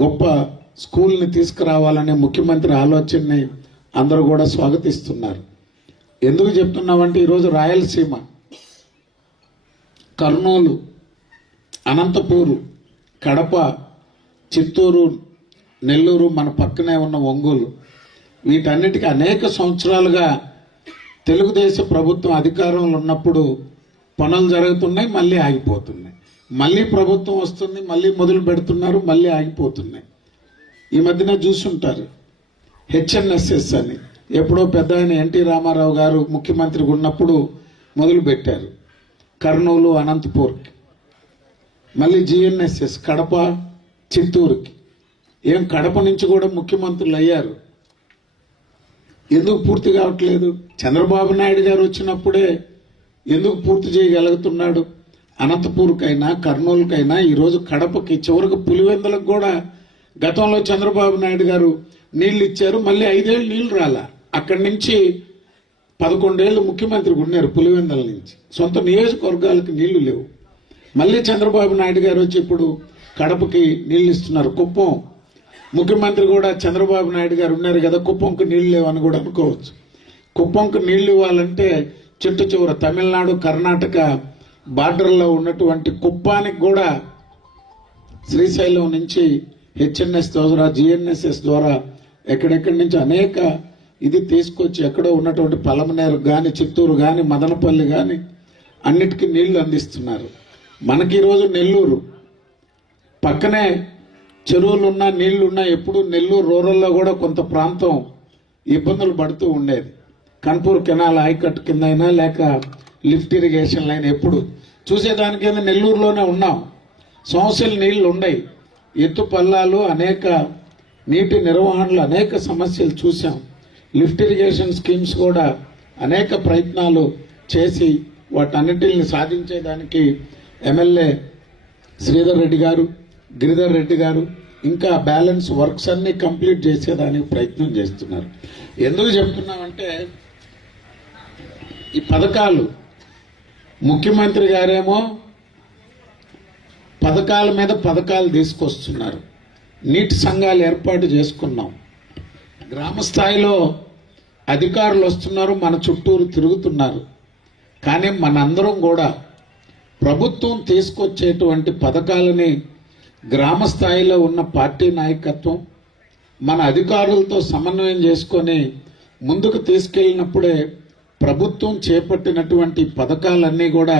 గొప్ప స్కూల్ని తీసుకురావాలనే ముఖ్యమంత్రి ఆలోచనని అందరూ కూడా స్వాగతిస్తున్నారు. ఎందుకు చెప్తున్నామంటే ఈరోజు రాయలసీమ, కర్నూలు, అనంతపూరు, కడప, చిత్తూరు, నెల్లూరు, మన పక్కనే ఉన్న ఒంగోలు, వీటన్నిటికీ అనేక సంవత్సరాలుగా తెలుగుదేశం ప్రభుత్వం అధికారంలో ఉన్నప్పుడు పనులు జరుగుతున్నాయి, మళ్ళీ ఆగిపోతున్నాయి. మళ్ళీ ప్రభుత్వం వస్తుంది, మళ్ళీ మొదలు పెడుతున్నారు, మళ్ళీ ఆగిపోతున్నాయి. ఈ మధ్యన చూసుంటారు హెచ్ఎన్ఎస్ఎస్ అని, ఎప్పుడో పెద్ద ఆయన ఎన్టీ రామారావు గారు ముఖ్యమంత్రిగా ఉన్నప్పుడు మొదలు పెట్టారు కర్నూలు, అనంతపూర్కి. మళ్ళీ జిఎన్ఎస్ఎస్ కడప, చిత్తూరుకి. ఏం కడప నుంచి కూడా ముఖ్యమంత్రులు అయ్యారు, ఎందుకు పూర్తి కావట్లేదు? చంద్రబాబు నాయుడు గారు వచ్చినప్పుడే ఎందుకు పూర్తి చేయగలుగుతున్నాడు? అనంతపూర్కైనా కర్నూలుకైనా ఈరోజు కడపకి, చివరికి పులివెందులకు కూడా గతంలో చంద్రబాబు నాయుడు గారు నీళ్లు ఇచ్చారు, మళ్ళీ 5 ఏళ్ళు నీళ్లు రాలా. అక్కడి నుంచి 11 ఏళ్ళు ముఖ్యమంత్రి ఉన్నారు పులివెందుల నుంచి. సొంత నియోజకవర్గాలకు నీళ్లు లేవు. మళ్ళీ చంద్రబాబు నాయుడు గారు వచ్చి ఇప్పుడు కడపకి నీళ్లు ఇస్తున్నారు. కుప్పం ముఖ్యమంత్రి కూడా చంద్రబాబు నాయుడు గారు ఉన్నారు కదా, కుప్పంకు నీళ్లు లేవని కూడా అనుకోవచ్చు. కుప్పంకు నీళ్లు ఇవ్వాలంటే చిట్ట చివర తమిళనాడు, కర్ణాటక బార్డర్లో ఉన్నటువంటి కుప్పానికి కూడా శ్రీశైలం నుంచి హెచ్ఎన్ఎస్ ద్వారా, జిఎన్ఎస్ఎస్ ద్వారా ఎక్కడెక్కడి నుంచి అనేక ఇది తీసుకొచ్చి ఎక్కడో ఉన్నటువంటి పలమనేరు కానీ, చిత్తూరు కానీ, మదనపల్లి కానీ అన్నిటికీ నీళ్లు అందిస్తున్నారు. మనకి ఈరోజు నెల్లూరు పక్కనే చెరువులున్నా నీళ్లున్నా ఎప్పుడు నెల్లూరు రూరల్లో కూడా కొంత ప్రాంతం ఇబ్బందులు పడుతూ ఉండేది. కన్పూర్ కెనాల్ ఆయకట్టు కింద అయినా లేక లిఫ్ట్ ఇరిగేషన్ లైన్ ఎప్పుడు చూసేదానికైనా నెల్లూరులోనే ఉన్నాం. సమస్యలు నీళ్లు ఉన్నాయి, ఎత్తు పల్లాలు, అనేక నీటి నిర్వహణలు, అనేక సమస్యలు చూసాం. లిఫ్ట్ ఇరిగేషన్ స్కీమ్స్ కూడా అనేక ప్రయత్నాలు చేసి వాటన్నిటిని సాధించేదానికి ఎమ్మెల్యే శ్రీధర్ రెడ్డి గారు, గిరిధర్ రెడ్డి గారు ఇంకా బ్యాలెన్స్ వర్క్స్ అన్ని కంప్లీట్ చేసేదానికి ప్రయత్నం చేస్తున్నారు. ఎందుకు చెప్తున్నామంటే ఈ పథకాలు ముఖ్యమంత్రి గారేమో పథకాల మీద పథకాలు తీసుకొస్తున్నారు. నీటి సంఘాలు ఏర్పాటు చేసుకున్నాం, గ్రామ స్థాయిలో అధికారులు వస్తున్నారు, మన చుట్టూరు తిరుగుతున్నారు. కానీ మనందరం కూడా ప్రభుత్వం తీసుకొచ్చేటువంటి పథకాలని గ్రామ స్థాయిలో ఉన్న పార్టీ నాయకత్వం మన అధికారులతో సమన్వయం చేసుకొని ముందుకు తీసుకెళ్ళినప్పుడే ప్రభుత్వం చేపట్టినటువంటి పథకాలన్నీ కూడా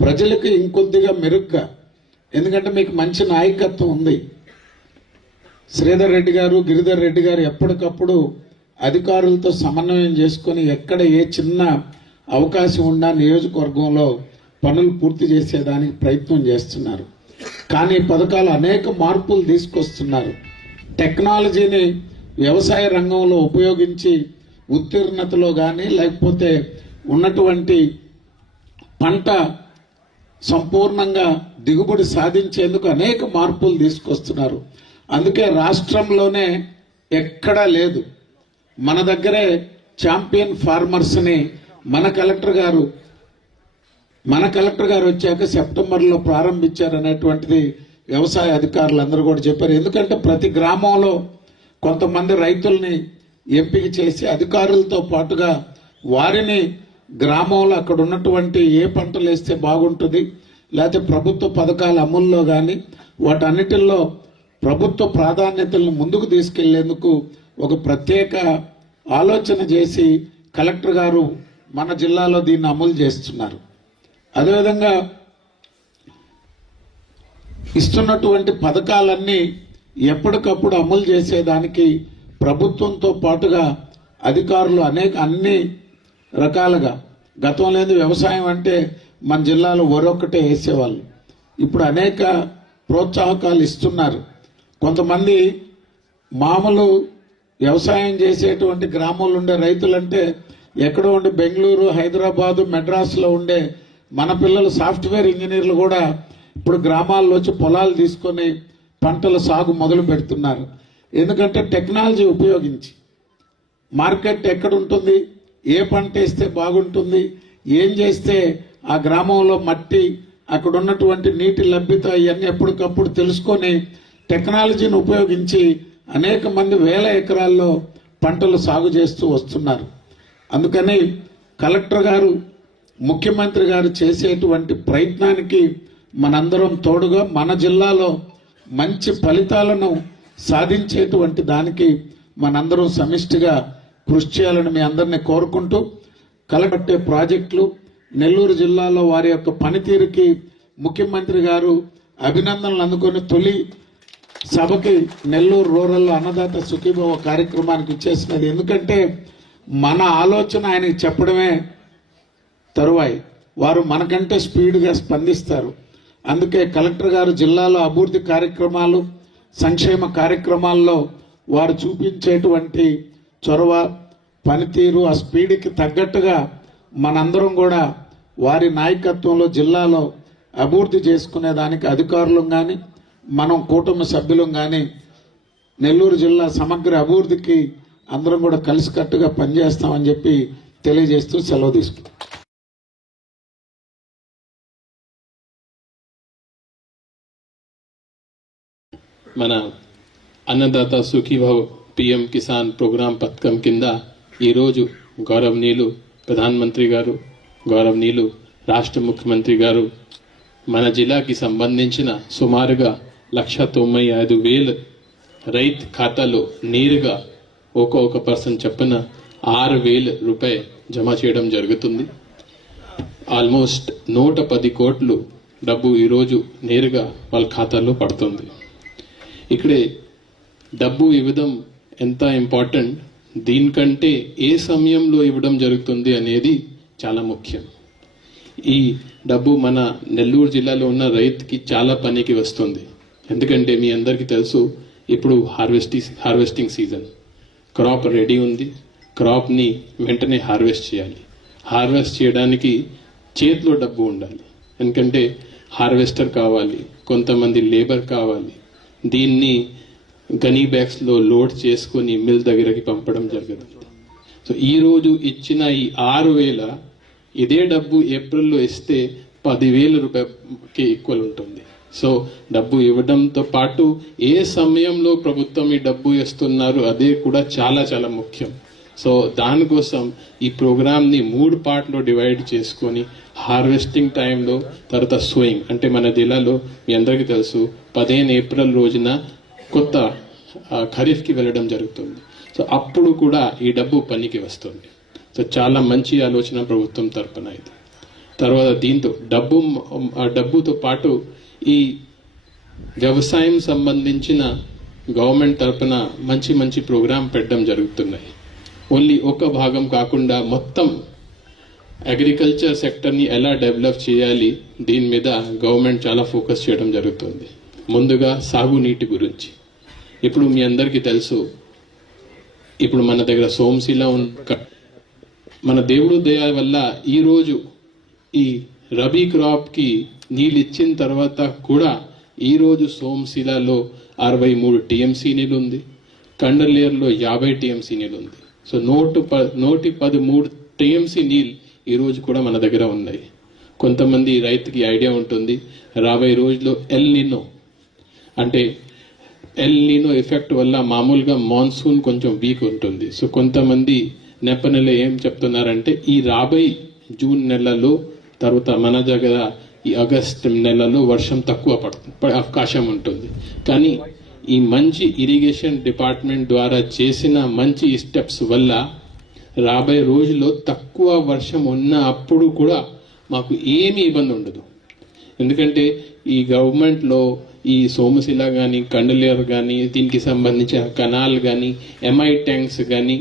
ప్రజలకు ఇంకొద్దిగా మెరుగ్గా, ఎందుకంటే మీకు మంచి నాయకత్వం ఉంది. శ్రీధర్ రెడ్డి గారు, గిరిధర్ రెడ్డి గారు ఎప్పటికప్పుడు అధికారులతో సమన్వయం చేసుకొని ఎక్కడ ఏ చిన్న అవకాశం ఉన్నా నియోజకవర్గంలో పనులు పూర్తి చేసేదానికి ప్రయత్నం చేస్తున్నారు. కానీ పథకాలు అనేక మార్పులు తీసుకొస్తున్నారు. టెక్నాలజీని వ్యవసాయ రంగంలో ఉపయోగించి ఉత్తీర్ణతలో కానీ లేకపోతే ఉన్నటువంటి పంట సంపూర్ణంగా దిగుబడి సాధించేందుకు అనేక మార్పులు తీసుకొస్తున్నారు. అందుకే రాష్ట్రంలోనే ఎక్కడా లేదు, మన దగ్గరే ఛాంపియన్ ఫార్మర్స్ని మన కలెక్టర్ గారు వచ్చాక సెప్టెంబర్లో ప్రారంభించారనేటువంటిది వ్యవసాయ అధికారులు అందరూ కూడా చెప్పారు. ఎందుకంటే ప్రతి గ్రామంలో కొంతమంది రైతుల్ని ఎంపిక చేసి అధికారులతో పాటుగా వారిని గ్రామంలో అక్కడ ఉన్నటువంటి ఏ పంటలు వేస్తే బాగుంటుంది, లేకపోతే ప్రభుత్వ పథకాల అమల్లో కానీ వాటన్నిటిల్లో ప్రభుత్వ ప్రాధాన్యతలను ముందుకు తీసుకెళ్లేందుకు ఒక ప్రత్యేక ఆలోచన చేసి కలెక్టర్ గారు మన జిల్లాలో దీన్ని అమలు చేస్తున్నారు. అదేవిధంగా ఇస్తున్నటువంటి పథకాలన్నీ ఎప్పటికప్పుడు అమలు చేసేదానికి ప్రభుత్వంతో పాటుగా అధికారులు అన్ని రకాలుగా, గతంలో వ్యవసాయం అంటే మన జిల్లాలో ఒరొక్కటే వేసేవాళ్ళు, ఇప్పుడు అనేక ప్రోత్సాహకాలు ఇస్తున్నారు. కొంతమంది మామూలు వ్యవసాయం చేసేటువంటి గ్రామంలో ఉండే రైతులంటే ఎక్కడో ఉండే బెంగళూరు, హైదరాబాదు, మెడ్రాస్లో ఉండే మన పిల్లలు సాఫ్ట్వేర్ ఇంజనీర్లు కూడా ఇప్పుడు గ్రామాల్లో వచ్చి పొలాలు తీసుకొని పంటల సాగు మొదలు పెడుతున్నారు. ఎందుకంటే టెక్నాలజీ ఉపయోగించి మార్కెట్ ఎక్కడ ఉంటుంది, ఏ పంట వేస్తే బాగుంటుంది, ఏం చేస్తే ఆ గ్రామంలో మట్టి, అక్కడ ఉన్నటువంటి నీటి లభ్యత ఇవన్నీ ఎప్పటికప్పుడు తెలుసుకొని టెక్నాలజీని ఉపయోగించి అనేక మంది వేల ఎకరాల్లో పంటలు సాగు చేస్తూ వస్తున్నారు. అందుకని కలెక్టర్ గారు, ముఖ్యమంత్రి గారు చేసేటువంటి ప్రయత్నానికి మనందరం తోడుగా మన జిల్లాలో మంచి ఫలితాలను సాధించేటువంటి దానికి మనందరం సమిష్టిగా కృషి చేయాలని మీ అందరినీ కోరుకుంటూ, కలకట్టే ప్రాజెక్టులు నెల్లూరు జిల్లాలో వారి యొక్క పనితీరుకి ముఖ్యమంత్రి గారు అభినందనలు అందుకొని తొలి సభకి నెల్లూరు రూరల్ అన్నదాత సుఖీభవ కార్యక్రమానికి ఇచ్చేసినది. ఎందుకంటే మన ఆలోచన ఆయనకి చెప్పడమే తరువాయి, వారు మనకంటే స్పీడ్గా స్పందిస్తారు. అందుకే కలెక్టర్ గారు జిల్లాలో అభివృద్ధి కార్యక్రమాలు, సంక్షేమ కార్యక్రమాల్లో వారు చూపించేటువంటి చొరవ, పనితీరు, ఆ స్పీడ్కి తగ్గట్టుగా మనందరం కూడా వారి నాయకత్వంలో జిల్లాలో అభివృద్ధి చేసుకునేదానికి అధికారులు కానీ మనం కూటమి సభ్యులం కానీ నెల్లూరు జిల్లా సమగ్ర అభివృద్ధికి అందరం కూడా కలిసికట్టుగా పనిచేస్తామని చెప్పి తెలియజేస్తూ సెలవు తీసుకుంటాం. మన అన్నదాత సుఖీభవ్ పిఎం కిసాన్ ప్రోగ్రాం పథకం కింద ఈరోజు గౌరవనీయులు ప్రధానమంత్రి గారు, గౌరవనీయులు రాష్ట్ర ముఖ్యమంత్రి గారు మన జిల్లాకి సంబంధించిన సుమారుగా 195,000 రైతు ఖాతాలో నేరుగా ఒక్కొక్క పర్సన్ చొప్పున 6,000 రూపాయలు జమ చేయడం జరుగుతుంది. ఆల్మోస్ట్ 110 కోట్లు డబ్బు ఈరోజు నేరుగా వాళ్ళ ఖాతాలో పడుతుంది. ఇక్కడే డబ్బు ఇవ్వడం ఎంత ఇంపార్టెంట్, దీనికంటే ఏ సమయంలో ఇవ్వడం జరుగుతుంది అనేది చాలా ముఖ్యం. ఈ డబ్బు మన నెల్లూరు జిల్లాలో ఉన్న రైతుకి చాలా పనికి వస్తుంది. ఎందుకంటే మీ అందరికీ తెలుసు, ఇప్పుడు హార్వెస్టింగ్ సీజన్, క్రాప్ రెడీ ఉంది, క్రాప్ని వెంటనే హార్వెస్ట్ చేయాలి. హార్వెస్ట్ చేయడానికి చేతిలో డబ్బు ఉండాలి, ఎందుకంటే హార్వెస్టర్ కావాలి, కొంతమంది లేబర్ కావాలి. దీన్ని గనీ బ్యాగ్స్లో లోడ్ చేసుకొని మిల్ దగ్గరకి పంపడం జరుగుతుంది. సో ఈరోజు ఇచ్చిన ఈ 6,000 ఇదే డబ్బు ఏప్రిల్లో ఇస్తే 10,000 రూపాయలకి ఈక్వల్ ఉంటుంది. సో డబ్బు ఇవ్వడంతో పాటు ఏ సమయంలో ప్రభుత్వం ఈ డబ్బు ఇస్తున్నారు అదే కూడా చాలా చాలా ముఖ్యం. సో దానికోసం ఈ ప్రోగ్రామ్ని 3 పార్ట్లో డివైడ్ చేసుకొని హార్వెస్టింగ్ టైంలో, తర్వాత సోయింగ్ అంటే మన జిల్లాలో మీ అందరికీ తెలుసు 15 ఏప్రిల్ రోజున కొత్త ఖరీఫ్కి వెళ్ళడం జరుగుతుంది. సో అప్పుడు కూడా ఈ డబ్బు పనికి వస్తుంది. సో చాలా మంచి ఆలోచన ప్రభుత్వం తరపున ఇది. తర్వాత దీంతో డబ్బుతో పాటు ఈ వ్యవసాయం సంబంధించిన గవర్నమెంట్ తరపున మంచి మంచి ప్రోగ్రాం పెట్టడం జరుగుతున్నాయి. ఓన్లీ ఒక భాగం కాకుండా మొత్తం అగ్రికల్చర్ సెక్టర్ని ఎలా డెవలప్ చేయాలి దీని మీద గవర్నమెంట్ చాలా ఫోకస్ చేయడం జరుగుతుంది. ముందుగా సాగునీటి గురించి. ఇప్పుడు మీ అందరికీ తెలుసు, ఇప్పుడు మన దగ్గర సోమశిల మన దేవుడు దయ వల్ల ఈరోజు ఈ రబీ క్రాప్కి నీళ్ళు ఇచ్చిన తర్వాత కూడా ఈరోజు సోమశిలలో 63 టీఎంసీ నీళ్ళు ఉంది, కండలేరులో 50 టీఎంసీ నీళ్ళు ఉంది. సో 113 టీఎంసీ నీళ్ళు ఈరోజు కూడా మన దగ్గర ఉన్నాయి. కొంతమంది రైతుకి ఐడియా ఉంటుంది, రాబోయే రోజుల్లో ఎల్ నినో అంటే ఎల్ నినో ఎఫెక్ట్ వల్ల మామూలుగా మాన్సూన్ కొంచెం వీక్ ఉంటుంది. సో కొంతమంది నెపనెల ఏం చెప్తున్నారంటే ఈ రాబోయే జూన్ నెలలో తర్వాత మన దగ్గర ఈ ఆగస్ట్ నెలలో వర్షం తక్కువ పడే అవకాశం ఉంటుంది. కానీ ఈ మంచి ఇరిగేషన్ డిపార్ట్మెంట్ ద్వారా చేసిన మంచి స్టెప్స్ వల్ల రాబోయే రోజుల్లో తక్కువ వర్షం ఉన్న అప్పుడు కూడా మాకు ఏమీ ఇబ్బంది ఉండదు. ఎందుకంటే ఈ గవర్నమెంట్లో ఈ సోమశిల కానీ, కండలేరు కానీ, దీనికి సంబంధించిన కెనాల్ కానీ, ఎంఐ ట్యాంక్స్ కానీ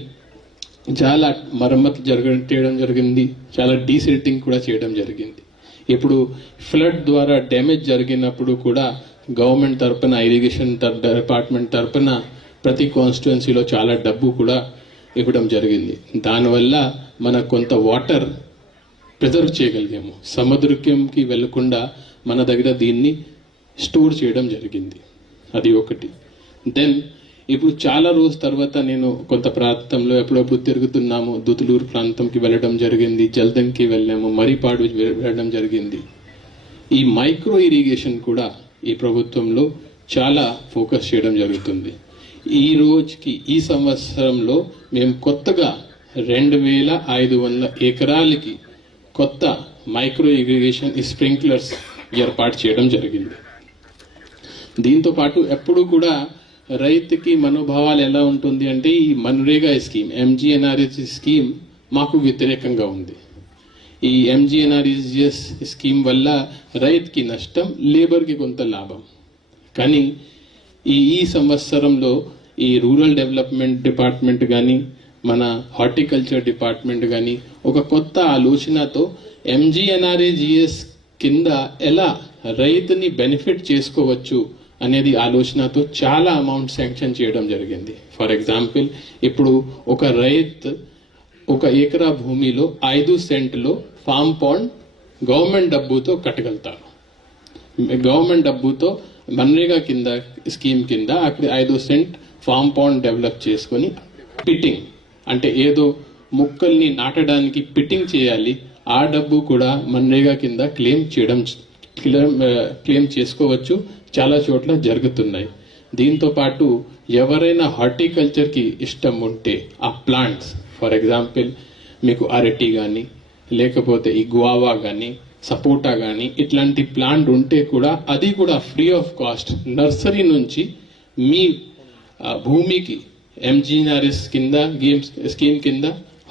చాలా మరమ్మతు చేయడం జరిగింది, చాలా డీసెల్టింగ్ కూడా చేయడం జరిగింది. ఇప్పుడు ఫ్లడ్ ద్వారా డ్యామేజ్ జరిగినప్పుడు కూడా గవర్నమెంట్ తరపున, ఇరిగేషన్ డిపార్ట్మెంట్ తరపున ప్రతి కాన్స్టిట్యుయెన్సీలో చాలా డబ్బు కూడా ఇవ్వడం జరిగింది. దానివల్ల మనకు కొంత వాటర్ ప్రిజర్వ్ చేయగలిగాము. సముద్రంకి వెళ్లకుండా మన దగ్గర దీన్ని స్టోర్ చేయడం జరిగింది. అది ఒకటి. దెన్ ఇప్పుడు చాలా రోజు తర్వాత నేను కొంత ప్రాంతంలో ఎప్పుడప్పుడు తిరుగుతున్నాము. దుతులూరు ప్రాంతంకి వెళ్ళడం జరిగింది, జల్దంకి వెళ్ళాము, మరిపాడు వెళ్ళడం జరిగింది. ఈ మైక్రో ఇరిగేషన్ కూడా ఈ ప్రభుత్వంలో చాలా ఫోకస్ చేయడం జరుగుతుంది. ఈ రోజుకి ఈ సంవత్సరంలో మేము కొత్తగా 2,500 ఎకరాలకి కొత్త మైక్రో ఇరిగేషన్ స్ప్రింక్లర్స్ ఏర్పాటు చేయడం జరిగింది. దీంతో పాటు ఎప్పుడు కూడా రైతుకి మనోభావాలు ఎలా ఉంటుంది అంటే ఈ మన్రేగా స్కీమ్, ఎంజీఎన్ఆర్ఎస్ స్కీమ్ మాకు వ్యతిరేకంగా ఉంది. ఈ ఎంజీఎన్ఆర్ఎస్ స్కీమ్ వల్ల రైతుకి నష్టం, లేబర్కి కొంత లాభం. కానీ ఈ సంవత్సరంలో ఈ రూరల్ డెవలప్మెంట్ డిపార్ట్మెంట్ కానీ మన హార్టికల్చర్ డిపార్ట్మెంట్ కానీ ఒక కొత్త ఆలోచనతో ఎంజీఎన్ఆర్ఎస్ కింద ఎలా రైతుని బెనిఫిట్ చేసుకోవచ్చు అనేది ఆలోచనతో చాలా అమౌంట్ శాంక్షన్ చేయడం జరిగింది. ఫర్ ఎగ్జాంపుల్, ఇప్పుడు ఒక రైతు 1 ఎకరా భూమిలో 5 సెంట్లో ఫామ్ పాండ్ గవర్నమెంట్ డబ్బుతో కట్టగలుగుతారు. గవర్నమెంట్ డబ్బుతో మన్రేగా కింద స్కీమ్ కింద అక్కడ 5 సెంట్ ఫామ్ పాండ్ డెవలప్ చేసుకొని పిట్టింగ్ అంటే ఏదో మొక్కల్ని నాటడానికి పిట్టింగ్ చేయాలి, ఆ డబ్బు కూడా మన్రేగా కింద క్లెయిమ్ చేసుకోవచ్చు. చాలా చోట్ల జరుగుతున్నాయి. దీంతో పాటు ఎవరైనా హార్టికల్చర్కి ఇష్టం ఉంటే ఆ ప్లాంట్స్, ఫర్ ఎగ్జాంపుల్ మీకు అరటి కానీ లేకపోతే ఈ గువావా కానీ సపోటా కానీ ఇట్లాంటి ప్లాంట్ ఉంటే కూడా అది కూడా ఫ్రీ ఆఫ్ కాస్ట్ నర్సరీ నుంచి మీ భూమికి ఎంజీఎన్ఆర్ఎస్ కింద స్కీమ్ కింద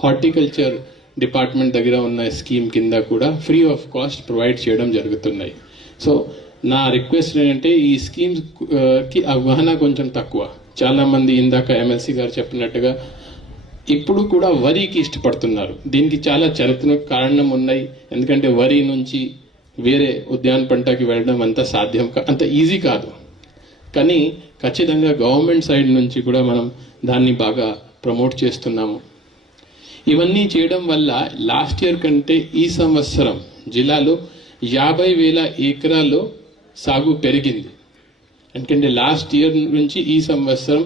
హార్టికల్చర్ డిపార్ట్మెంట్ దగ్గర ఉన్న స్కీమ్ కింద కూడా ఫ్రీ ఆఫ్ కాస్ట్ ప్రొవైడ్ చేయడం జరుగుతున్నాయి. సో నా రిక్వెస్ట్ ఏంటంటే ఈ స్కీమ్స్ కి అవగాహన కొంచెం తక్కువ. చాలా మంది ఇందాక ఎమ్మెల్సీ గారు చెప్పినట్టుగా ఇప్పుడు కూడా వరికి ఇష్టపడుతున్నారు. దీనికి చాలా చారిత్రక కారణం ఉన్నాయి. ఎందుకంటే వరి నుంచి వేరే ఉద్యాన పంటకి వెళ్ళడం అంత ఈజీ కాదు. కానీ ఖచ్చితంగా గవర్నమెంట్ సైడ్ నుంచి కూడా మనం దాన్ని బాగా ప్రమోట్ చేస్తున్నాము. ఇవన్నీ చేయడం వల్ల లాస్ట్ ఇయర్ కంటే ఈ సంవత్సరం జిల్లాలో 50,000 ఎకరాల్లో సాగు పెరిగింది. ఎందుకంటే లాస్ట్ ఇయర్ నుంచి ఈ సంవత్సరం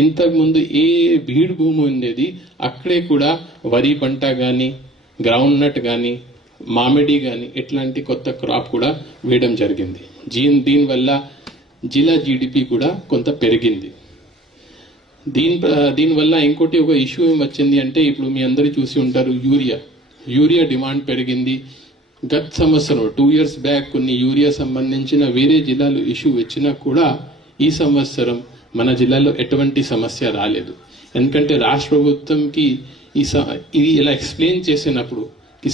ఇంతకుముందు ఏ బీడు భూమి ఉండేది అక్కడే కూడా వరి పంట కానీ గ్రౌండ్ నట్ కానీ మామిడి కానీ ఇట్లాంటి కొత్త క్రాప్ కూడా వేయడం జరిగింది. దీనివల్ల జిల్లా జీడిపి కూడా కొంత పెరిగింది. దీనివల్ల ఇంకోటి ఒక ఇష్యూ ఏం వచ్చింది అంటే ఇప్పుడు మీ అందరూ చూసి ఉంటారు, యూరియా డిమాండ్ పెరిగింది. గత సంవత్సరం 2 years బ్యాక్ కొన్ని యూరియా సంబంధించిన వేరే జిల్లాలు ఇష్యూ వచ్చినా కూడా ఈ సంవత్సరం మన జిల్లాలో ఎటువంటి సమస్య రాలేదు. ఎందుకంటే రాష్ట్ర ప్రభుత్వంకి ఇది ఇలా ఎక్స్ప్లెయిన్ చేసినప్పుడు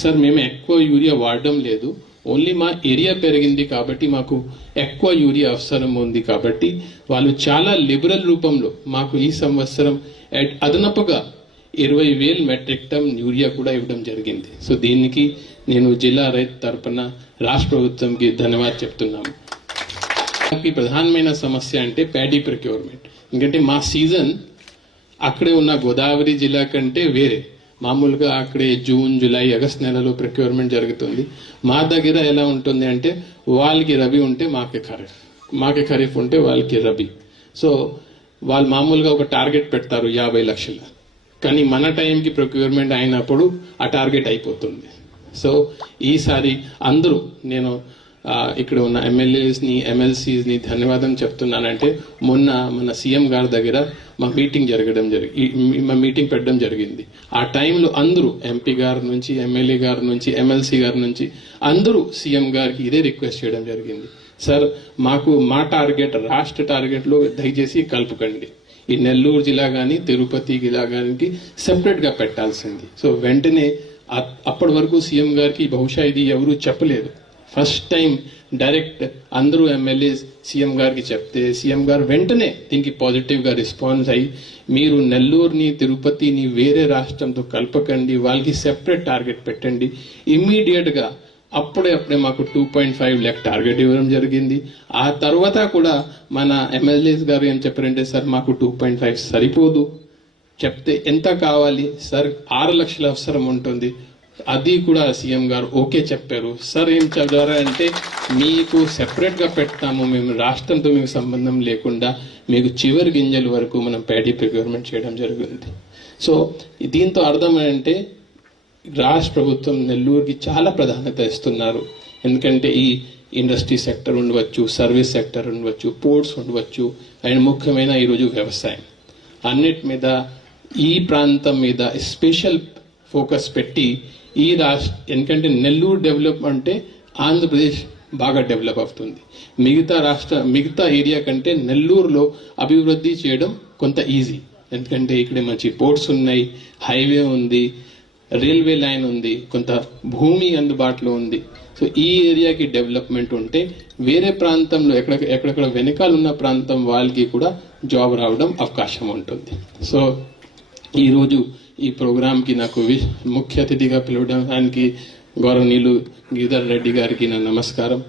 సార్ మేము ఎక్కువ యూరియా వాడడం లేదు, ఓన్లీ మా ఏరియా పెరిగింది కాబట్టి మాకు ఎక్కువ యూరియా అవసరం ఉంది కాబట్టి వాళ్ళు చాలా లిబరల్ రూపంలో మాకు ఈ సంవత్సరం అదనపుగా 20,000 మెట్రిక్ టన్ యూరియా కూడా ఇవ్వడం జరిగింది. సో దీనికి నేను జిల్లా రైతు తరపున రాష్ట్ర ప్రభుత్వంకి ధన్యవాదాలు చెప్తున్నాము. ప్రధానమైన సమస్య అంటే ప్యాడీ ప్రొక్యూర్మెంట్. ఎందుకంటే మా సీజన్ అక్కడే ఉన్న గోదావరి జిల్లా కంటే వేరే. మామూలుగా అక్కడే జూన్, జూలై, ఆగస్ట్ నెలలో ప్రొక్యూర్మెంట్ జరుగుతుంది. మా దగ్గర ఎలా ఉంటుంది అంటే వాళ్ళకి రబీ ఉంటే మాకే ఖరీఫ్ ఉంటే వాళ్ళకి రబీ. సో వాళ్ళు మామూలుగా ఒక టార్గెట్ పెడతారు 50 లక్షలు, కానీ మన టైంకి ప్రొక్యూర్మెంట్ అయినప్పుడు ఆ టార్గెట్ అయిపోతుంది. సో ఈసారి అందరూ నేను ఇక్కడ ఉన్న ఎమ్మెల్యేస్ని ఎమ్మెల్సీస్ని ధన్యవాదం చెప్తున్నానంటే మొన్న మన సీఎం గారి దగ్గర మా మీటింగ్ పెట్టడం జరిగింది. ఆ టైంలో అందరూ ఎంపీ గారి నుంచి ఎమ్మెల్యే గారి నుంచి ఎమ్మెల్సీ గారి నుంచి అందరూ సీఎం గారికి ఇదే రిక్వెస్ట్ చేయడం జరిగింది. సార్ మాకు మా టార్గెట్ రాష్ట్ర టార్గెట్లో దయచేసి కలుపుకండి. ఈ నెల్లూరు జిల్లా కానీ తిరుపతి జిల్లా కానీ సెపరేట్ గా పెట్టాల్సింది. సో వెంటనే అప్పటి వరకు సీఎం గారికి బహుశా ఇది ఎవరు చెప్పలేదు. ఫస్ట్ టైం డైరెక్ట్ అందరూ ఎమ్మెల్యేస్ సీఎం గారికి చెప్తే సీఎం గారు వెంటనే దీనికి పాజిటివ్ గా రెస్పాన్స్ అయ్యి మీరు నెల్లూరుని తిరుపతిని వేరే రాష్ట్రంతో కలపకండి, వాళ్ళకి సెపరేట్ టార్గెట్ పెట్టండి. ఇమ్మీడియట్ గా అప్పుడే మాకు 2.5 lakh టార్గెట్ ఇవ్వడం జరిగింది. ఆ తర్వాత కూడా మన ఎమ్మెల్యేస్ గారు ఏం చెప్పారంటే సార్ మాకు 2.5 సరిపోదు, చెప్తే ఎంత కావాలి సార్ 6 లక్షల అవసరం ఉంటుంది. అది కూడా సీఎం గారు ఓకే చెప్పారు. సార్ ఏం చదివారంటే మీకు సెపరేట్ గా పెడతాము మేము, రాష్ట్రంతో మీకు సంబంధం లేకుండా మీకు చివరి గింజల వరకు మనం ప్యాడీ ప్రొక్యూర్మెంట్ చేయడం జరిగింది. సో దీంతో అర్థం ఏంటంటే రాష్ట్ర ప్రభుత్వం నెల్లూరుకి చాలా ప్రాధాన్యత ఇస్తున్నారు. ఎందుకంటే ఈ ఇండస్ట్రీ సెక్టర్ ఉండవచ్చు, సర్వీస్ సెక్టర్ ఉండవచ్చు, పోర్ట్స్ ఉండవచ్చు, అండ్ ముఖ్యమైన ఈరోజు వ్యవసాయం. అన్నిటి మీద ఈ ప్రాంతం మీద స్పెషల్ ఫోకస్ పెట్టి ఈ ఎందుకంటే నెల్లూరు డెవలప్ అంటే ఆంధ్రప్రదేశ్ బాగా డెవలప్ అవుతుంది. మిగతా ఏరియా కంటే నెల్లూరులో అభివృద్ధి చేయడం కొంత ఈజీ, ఎందుకంటే ఇక్కడ మంచి పోర్ట్స్ ఉన్నాయి, హైవే ఉంది, రైల్వే లైన్ ఉంది, కొంత భూమి అందుబాటులో ఉంది. సో ఈ ఏరియాకి డెవలప్మెంట్ ఉంటే వేరే ప్రాంతంలో ఎక్కడెక్కడ వెనకాల ఉన్న ప్రాంతం వాళ్ళకి కూడా జాబ్ రావడం అవకాశం ఉంటుంది. సో ఈరోజు ఈ ప్రోగ్రాంకి నాకు ముఖ్య అతిథిగా పిలవడానికి గౌరవనీయులు గిరిధర్ రెడ్డి గారికి నా నమస్కారం.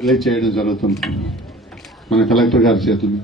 రిలీజ్ చేయడం జరుగుతుంది మన కలెక్టర్ గారి చేతులు.